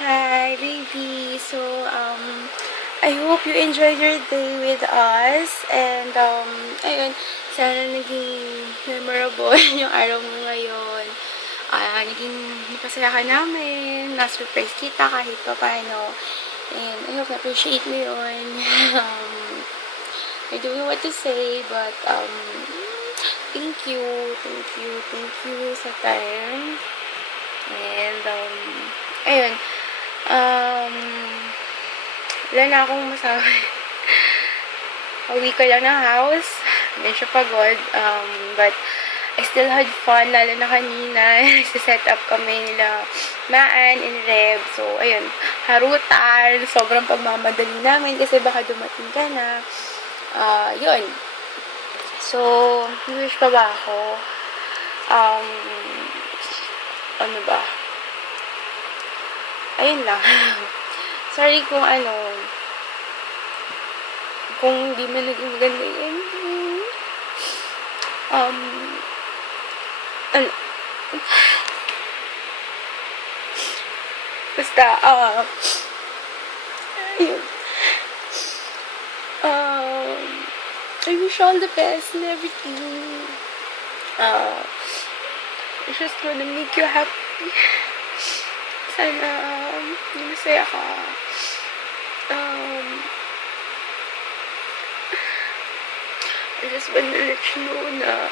Hi, baby. So, I hope you enjoyed your day with us. And, ayun, sana naging memorable yung araw mo ngayon. Naging napasaya ka namin. Na-surprise kita kahit pa paano. And I hope na-appreciate mo yun. I don't know what to say, but, thank you sa time. And, ayun, wala na akong masabi. Uwi ko lang ng house. Medyo pagod. But, I still had fun, lalo na kanina. Nagsiset up kami nila Maan and Reb. So, ayun, harutan. Sobrang pagmamadali namin kasi baka dumating ka na. Yun. So, wish pa ba ako? Ano ba? Ayun lang. Sorry kung kung di man naging maganda yung ending. Basta, ayun. I wish all the best and everything. I just wanna make you happy. Sana, masaya ka. I just wanna let you know na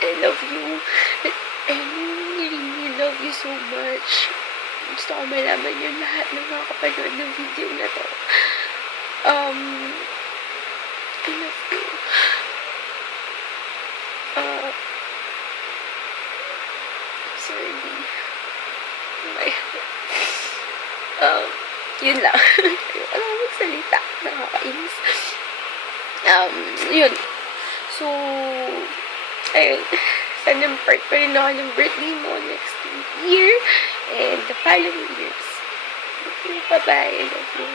I love you. I really love you so much. Gusto ko malaman yun lahat ng mga kapanood ng video na to. I love you. Sorry. Yun lang. Ayoko lang magsalita. Nakakainis. Yun. So, ayun. Sana part pa rin ako ng birthday mo next year and the following years. Okay, bye-bye. I love you.